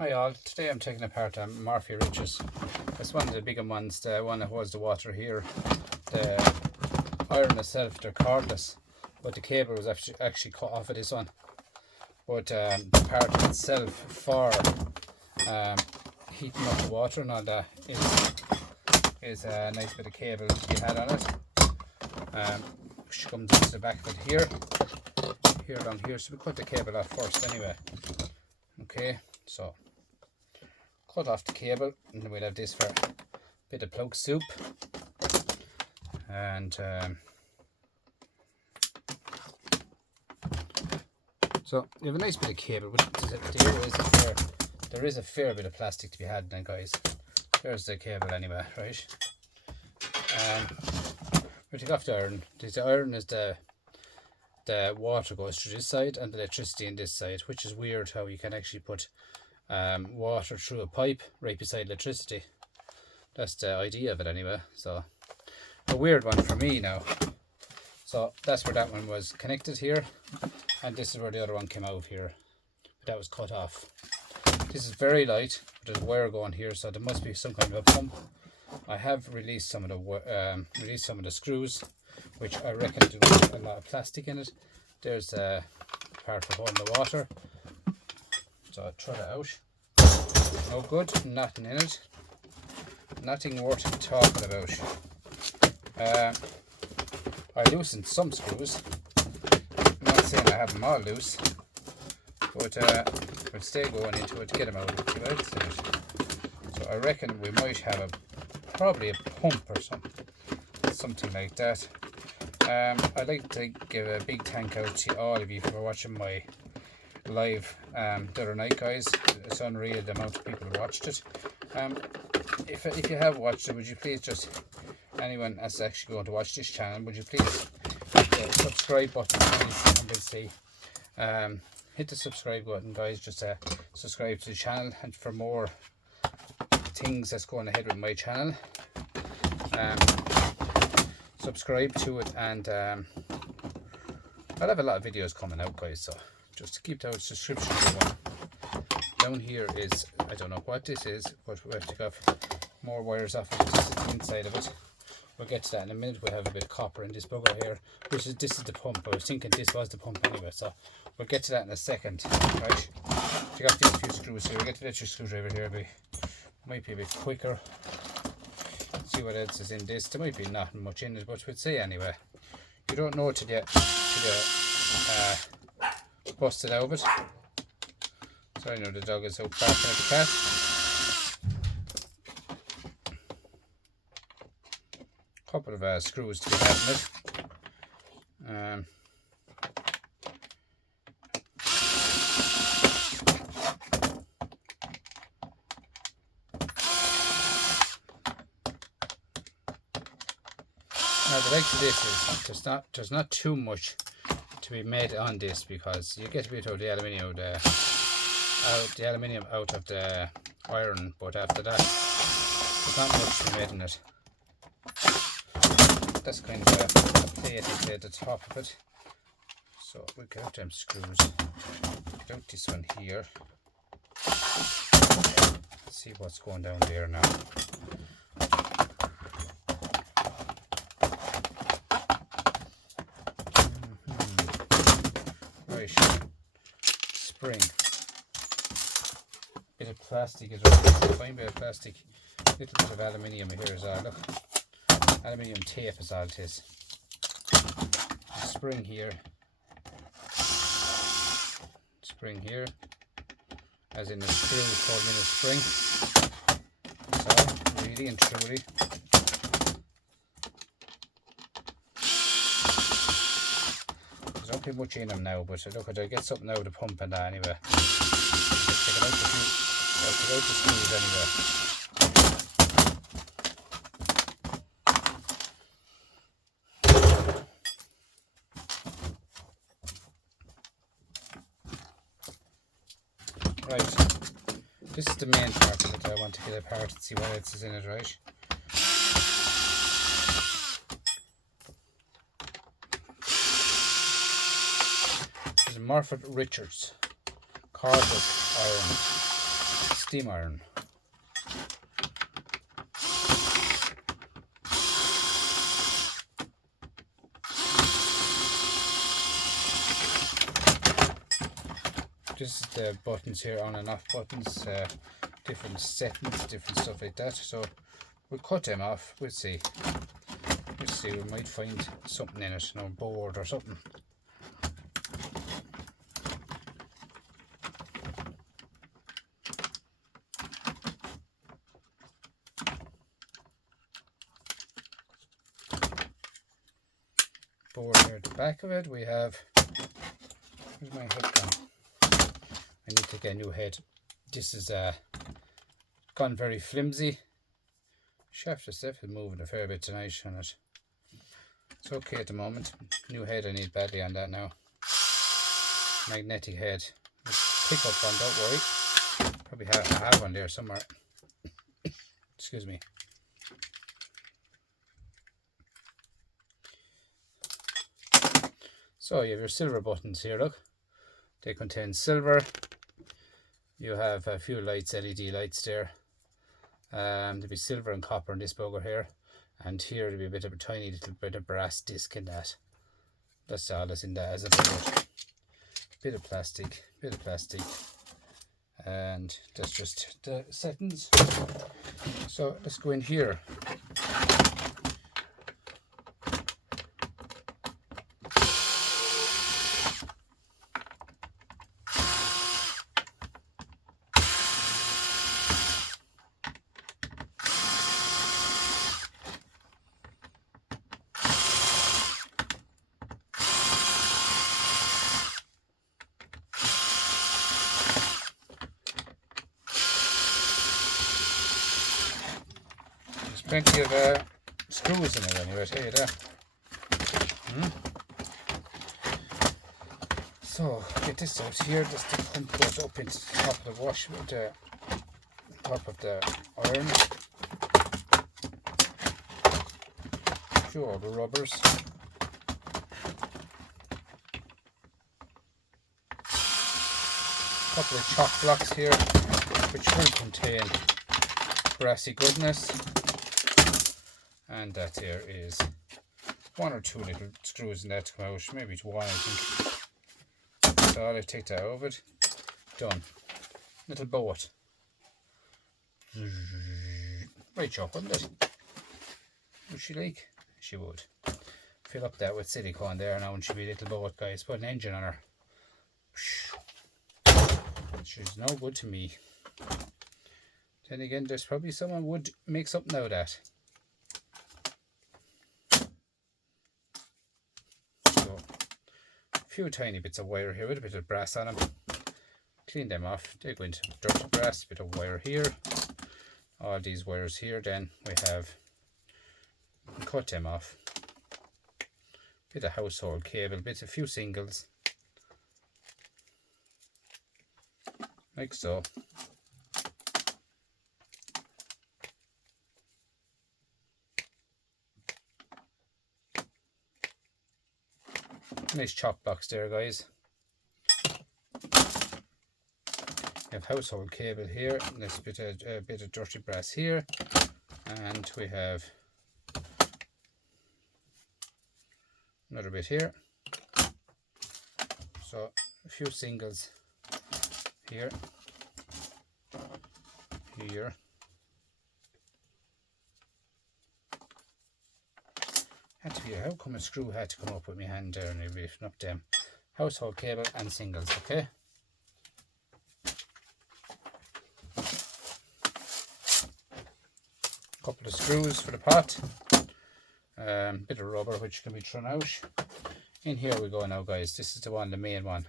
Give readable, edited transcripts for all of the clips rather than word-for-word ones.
Hi all, today I'm taking apart a morphy riches. It's one of the bigger ones, the one that holds the water here. The iron itself, they're cordless, but the cable was actually cut off of this one. But the part itself for heating up the water and all that is a nice bit of cable to be had on it. Which comes into the back of it here down here. So we cut the cable off first anyway. Okay, so cut off the cable, and then we'll have this for a bit of plug soup. And so you have a nice bit of cable, but there is a fair bit of plastic to be had then, guys. There's the cable anyway, right? We'll take off the iron. The iron is the water goes through this side and the electricity in this side, which is weird how you can actually put water through a pipe right beside electricity. That's the idea of it anyway. So a weird one for me now. So that's where that one was connected here, and this is where the other one came out here, but that was cut off. This is very light, but there's wire going here, so there must be some kind of a pump. I have released some of the screws, which I reckon do a lot of plastic in it. There's a part for holding the water, so I throw that out. No good, nothing in it, nothing worth talking about. I loosened some screws. I'm not saying I have them all loose, but we'll stay going into it to get them out. So I reckon we might have probably a pump or something like that. I'd like to give a big thank out to all of you for watching my live the other night, guys. It's unreal the amount of people who watched it. If you have watched it, would you please just, anyone that's actually going to watch this channel, would you please hit the subscribe button, please, and we'll see. Hit the subscribe button, guys, just to subscribe to the channel, and for more things that's going ahead with my channel, subscribe to it, and I'll have a lot of videos coming out, guys, so just to keep that subscription going. Down here is, I don't know what this is, but we have to take off more wires off of it. This is the inside of it. We'll get to that in a minute. We have a bit of copper in this bugger here, this is the pump. I was thinking this was the pump anyway, so we'll get to that in a second. Right, take off these few screws here. We'll get the electric screwdriver here. Might be a bit quicker. See what else is in this. There might be not much in it, but we'll see anyway. You don't know till you bust it out of it. Sorry, no, the dog is out barking at the cat. Couple of screws to be had in it. Now the legs of this is there's not too much to be made on this, because you get a bit of the aluminium out of the iron, but after that there's not much to be made in it. That's kind of a plate at the top of it, so we'll get out them screws. Get out this one here. Let's see what's going down there now. Right, spring. Bit of plastic as well. Fine bit of plastic. Little bit of aluminium here as well. Look. Aluminium tape is all it is. Spring here. Spring here. As in the screw holding a spring. So, really and truly. There's not too much in them now, but look, I get something out of the pump and that anyway. Take it out the screws anyway. Right, this is the main part of it. I want to get apart and see what else is in it, right? This is Morphy Richards cordless iron steam iron. This is the buttons here, on and off buttons, different settings, different stuff like that. So we'll cut them off. We'll see. We might find something in it, board or something. Board here at the back of it. We have, where's my head gone? I need to get a new head. This is gone very flimsy. Shaft itself is moving a fair bit tonight on it. It's okay at the moment. New head I need badly on that now. Magnetic head. Pick up one, don't worry. Probably I have one there somewhere. Excuse me. So you have your silver buttons here, look. They contain silver. You have a few lights, LED lights there. There'll be silver and copper in this bugger here. And here there'll be a bit of a tiny little bit of brass disc in that. That's all that's in that as a bit of plastic. And that's just the settings. So let's go in here. Plenty of screws in it anyway, I tell you that. So get this out here. This the pump goes up into the top of the wash with the top of the iron. Show all the rubbers. Couple of chalk blocks here, which will contain brassy goodness. And that here is one or two little screws in that to come out, maybe it's one I think. So I'll take that over it. Done. Little boat. Right up, wouldn't it? Would she like? She would. Fill up that with silicone there now and she'll be a little boat, guys. Put an engine on her. She's no good to me. Then again, there's probably someone would make something out of that. Few tiny bits of wire here with a bit of brass on them. Clean them off. They go into dirty brass. Bit of wire here. All these wires here. Then we have cut them off. Bit of household cable. A few singles. Like so. Nice chalk box there, guys. We have household cable here. There's a bit of dirty brass here, and we have another bit here. So a few singles here, here. Had to be, how come a screw had to come up with my hand there and lifting up them? Household cable and singles, okay? Couple of screws for the pot. Bit of rubber which can be thrown out. In here we go now, guys. This is the one, the main one.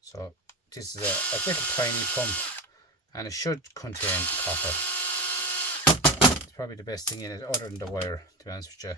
So this is a little tiny pump and it should contain copper. It's probably the best thing in it other than the wire, to be honest with you.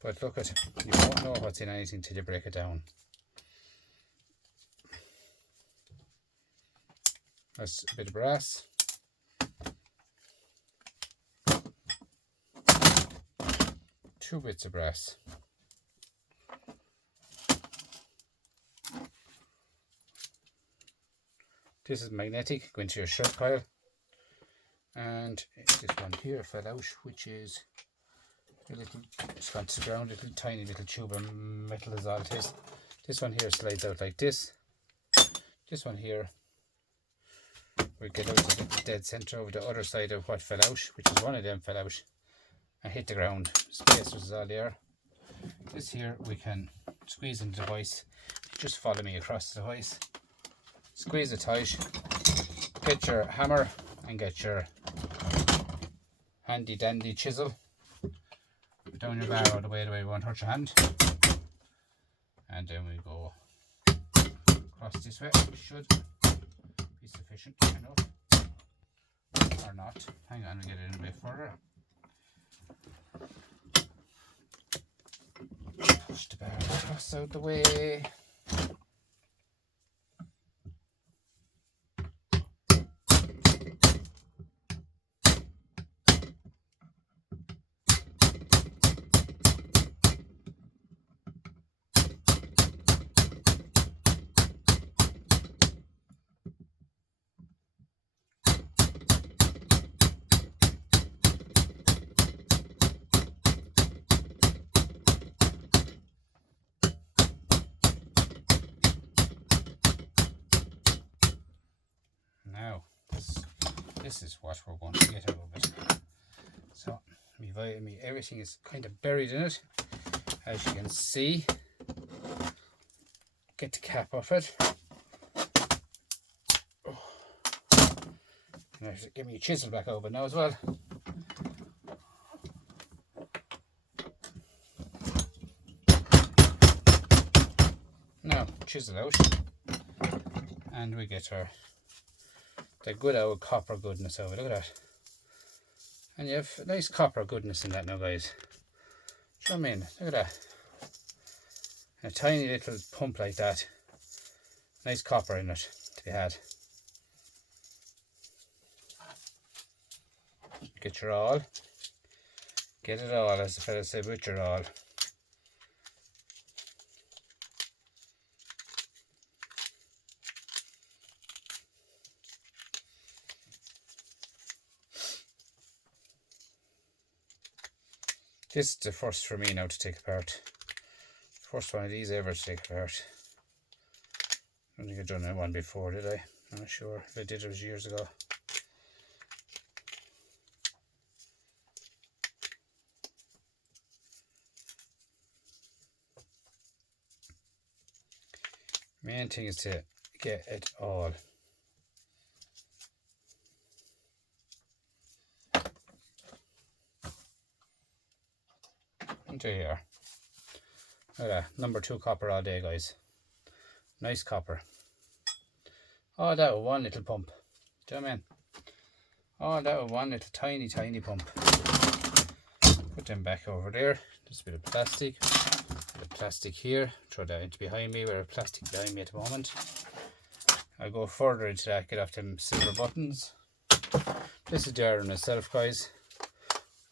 But look at, you won't know what's in anything till you break it down. That's a bit of brass. Two bits of brass. This is magnetic, go into your shirt pile. And this one here fell out, which is a little, it's gone to the ground, a little tiny little tube of metal is all it is. This one here slides out like this. This one here, we get out to the dead centre over the other side of what fell out, which is one of them fell out and hit the ground. Spacers is all there. This here we can squeeze into the vise. Just follow me across the vise. Squeeze it tight. Get your hammer and get your handy dandy chisel. Put down your bar all the way you won't hurt your hand. And then we go across this way. It should be sufficient enough. Or not. Hang on, we'll get it in a bit further. Push the bar across out the way. Now, this is what we're going to get out of it. So, everything is kind of buried in it, as you can see. Get the cap off it. Now, give me your chisel back over now as well. Now, chisel out, and we get our the good old copper goodness over. Look at that. And you have nice copper goodness in that now, guys. Do you know what I mean? Look at that. A tiny little pump like that. Nice copper in it to be had. Get your awl. Get it all, as the fella said, with your awl. This is the first for me now to take apart. First one of these ever to take apart. I don't think I've done that one before, did I? I'm not sure. If I did, it was years ago. Main thing is to get it all. Into here. Look at that. Number 2 copper all day, guys. Nice copper. Oh, that was one little pump. Do you know what I mean? Oh, that was one little tiny pump. Put them back over there. Just a bit of plastic. Plastic here. Throw that into behind me. We're plastic behind me at the moment. I'll go further into that. Get off them silver buttons. This is the iron itself, guys.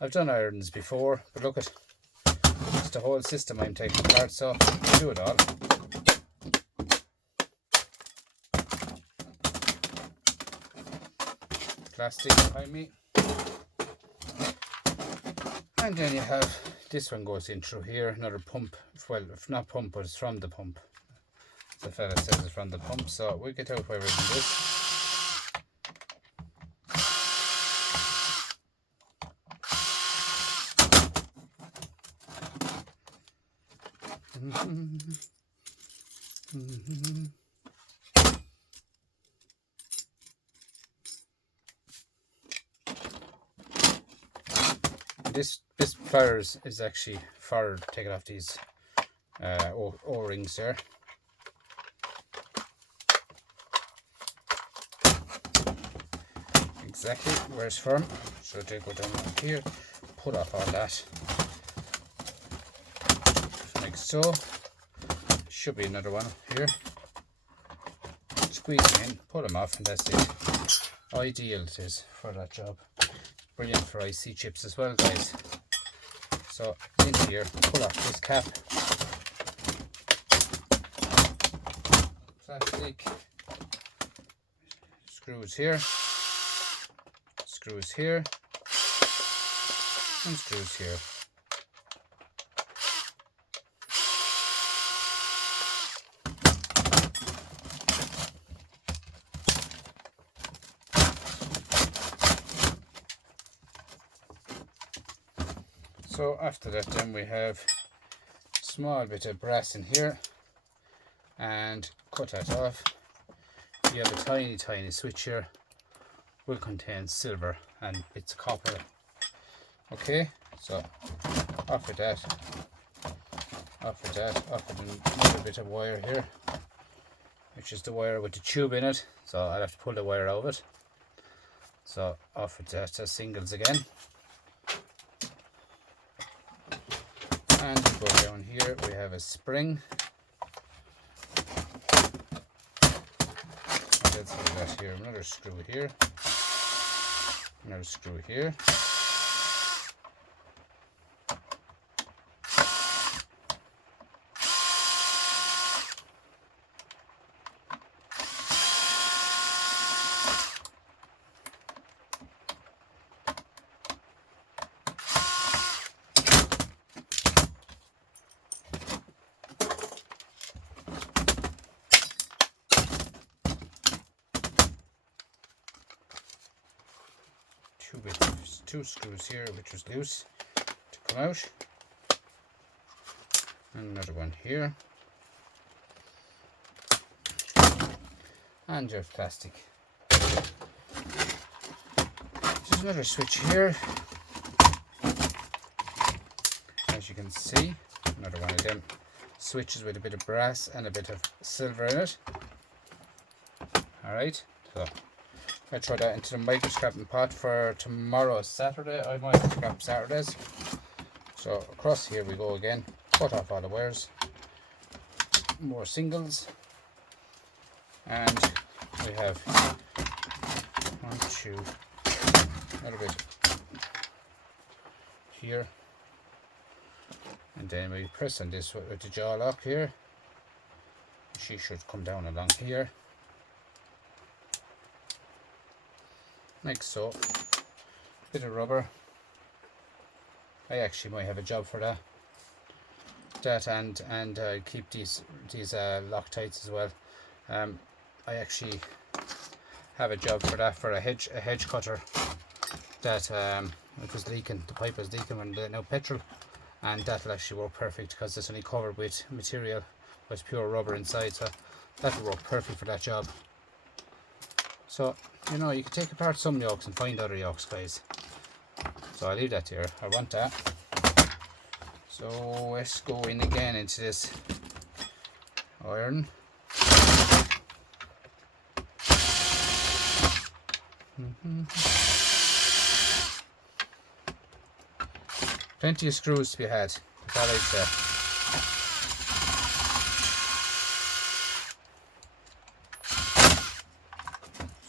I've done irons before, but look at it's the whole system I'm taking apart, so I'll do it all. Plastic behind me. And then you have this one goes in through here, another pump. Well, if not pump, but it's from the pump. The fella says it's from the pump, so we'll get out where we're in this. This pliers is actually for taking off these O-rings there. Exactly where it's from. So they go down here, pull off all that. Just like so. Should be another one here. Squeeze them in, pull them off, and that's it. Ideal it is for that job. Brilliant for IC chips as well, guys. So into here, pull off this cap. Plastic. screws here, screws here, and screws here. So after that then we have a small bit of brass in here, and cut that off. You have a tiny switch here, will contain silver and bits of copper. Okay, so off with that, off with that, off with another bit of wire here, which is the wire with the tube in it, so I'll have to pull the wire out of it. So off with that, singles again. And we go down here, we have a spring. Let's do that here, another screw here, another screw here. Two screws here which was loose to come out, and another one here, and your plastic. There's another switch here, as you can see, another one of them switches with a bit of brass and a bit of silver in it. Alright, so I throw that into the micro-scrapping pot for tomorrow, Saturday. I might scrap Saturdays. So across here we go again. Cut off all the wires. More singles. And we have 1, 2, another bit here. And then we press on this with the jaw lock here. She should come down along here, like so. Bit of rubber. I actually might have a job for that. And keep these Loctites as well. I actually have a job for that, for a hedge cutter that it was leaking. The pipe was leaking when no petrol, and that'll actually work perfect because it's only covered with material with pure rubber inside, so that'll work perfect for that job. So, you know, you can take apart some yokes and find other yokes, guys. So I'll leave that here. I want that. So let's go in again into this iron. Plenty of screws to be had, that's all I'd say.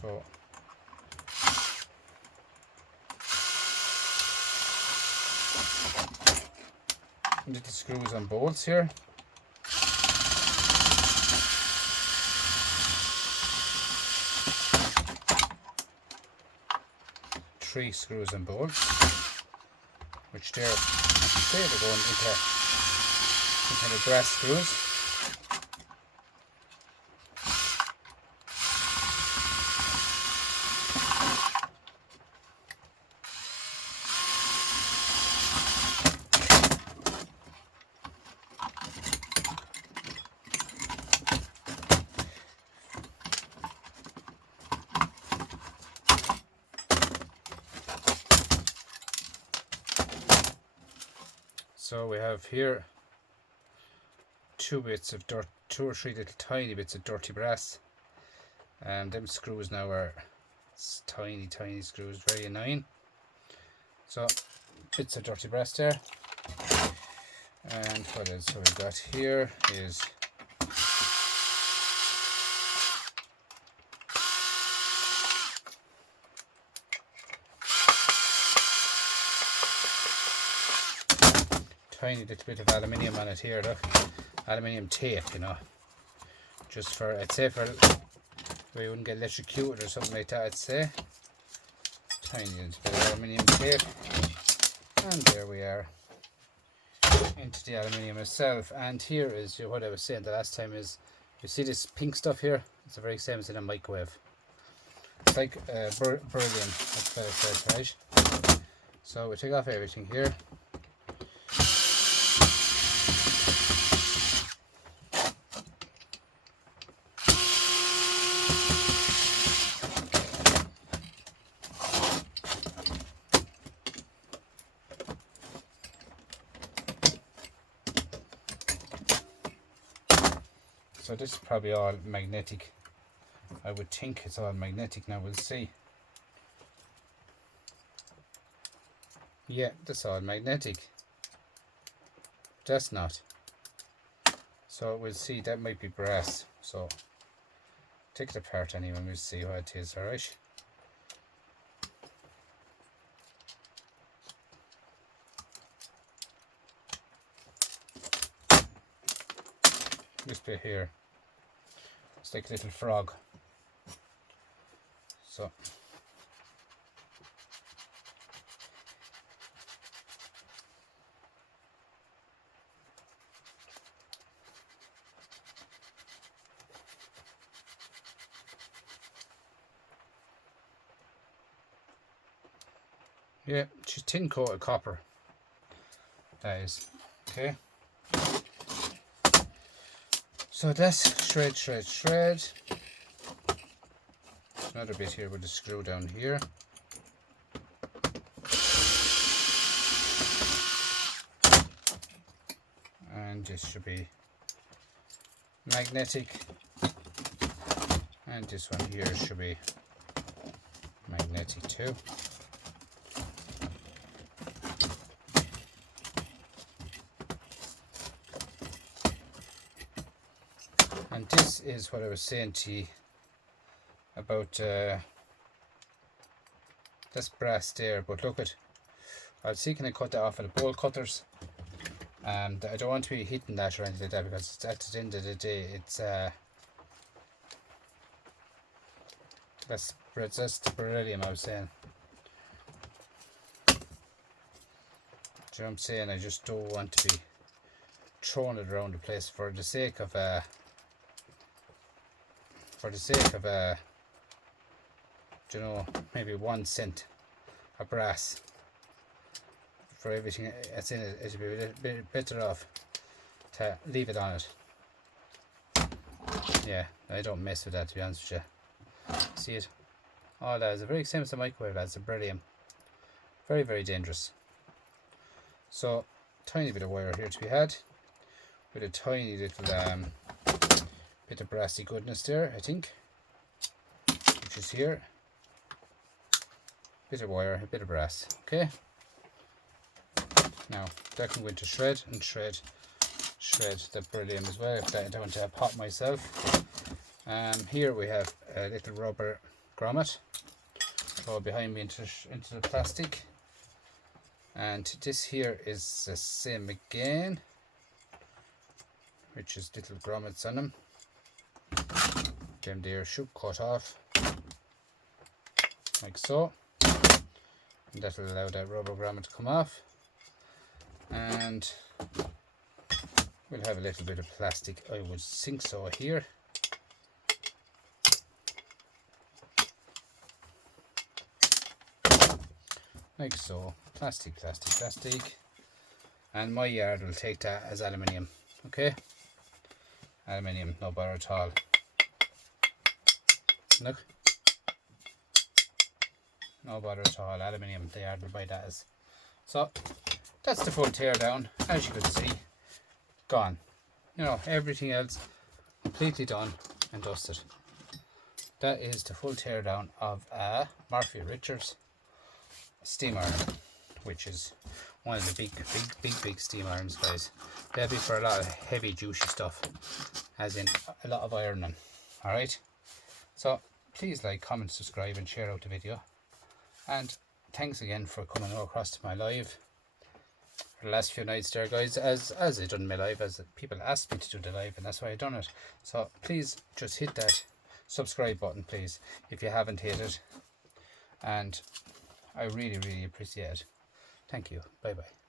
So little screws and bolts here. Three screws and bolts, which they're going into the brass screws. So we have here two or three little tiny bits of dirty brass, and them screws now are tiny screws, very annoying. So bits of dirty brass there. And what else have we got here is tiny little bit of aluminium on it here, look, aluminium tape, you know, just for, I'd say for we wouldn't get electrocuted or something like that, I'd say. Tiny little bit of aluminium tape, and there we are into the aluminium itself. And here is what I was saying the last time is, you see this pink stuff here? It's the very same as in a microwave. It's like beryllium, that's what it says, right? So we take off everything here. So this is probably all magnetic. I would think it's all magnetic now, we'll see. Yeah, that's all magnetic. That's not. So we'll see, that might be brass. So take it apart anyway, we'll see what it is, alright? This bit here, it's like a little frog. So yeah, just tin coated copper. That is okay. So that's shred, shred, shred. Another bit here with the screw down here. And this should be magnetic. And this one here should be magnetic too. And this is what I was saying to you about this brass there, but look at, I'll see can I cut that off with the bowl cutters. And I don't want to be hitting that or anything like that, because at the end of the day it's that's the beryllium I was saying. Do you know what I'm saying? I just don't want to be throwing it around the place for the sake of you know, maybe 1 cent of brass for everything that's in it. It'd be a bit better off to leave it on it. Yeah, I don't mess with that, to be honest with you. See it? Oh, that is the very same as the microwave, that's a beryllium. Very, very dangerous. So, tiny bit of wire here to be had, with a tiny little bit of brassy goodness there, I think, which is here. Bit of wire, a bit of brass. Okay. Now that can go into shred and shred the beryllium as well, if I don't want to pop myself. Here we have a little rubber grommet. Go behind me into the plastic. And this here is the same again, which is little grommets on them. Them there should cut off like so, and that will allow that rubber grommet to come off. And we'll have a little bit of plastic, I would think so, here. Like so, plastic. And my yard will take that as aluminium. Okay, aluminium, no bother at all. Look, no bother at all, aluminium, the yard will buy that as. So that's the full tear down, as you can see, gone. You know, everything else completely done and dusted. That is the full tear down of a Morphy Richards steam iron, which is one of the big steam irons, guys. They'll be for a lot of heavy juicy stuff, as in a lot of ironing. Alright, so please like, comment, subscribe and share out the video, and thanks again for coming across to my live for the last few nights there, guys, as I done my live, as people asked me to do the live, and that's why I done it. So please just hit that subscribe button, please, if you haven't hit it. And I really, really appreciate it. Thank you. Bye bye.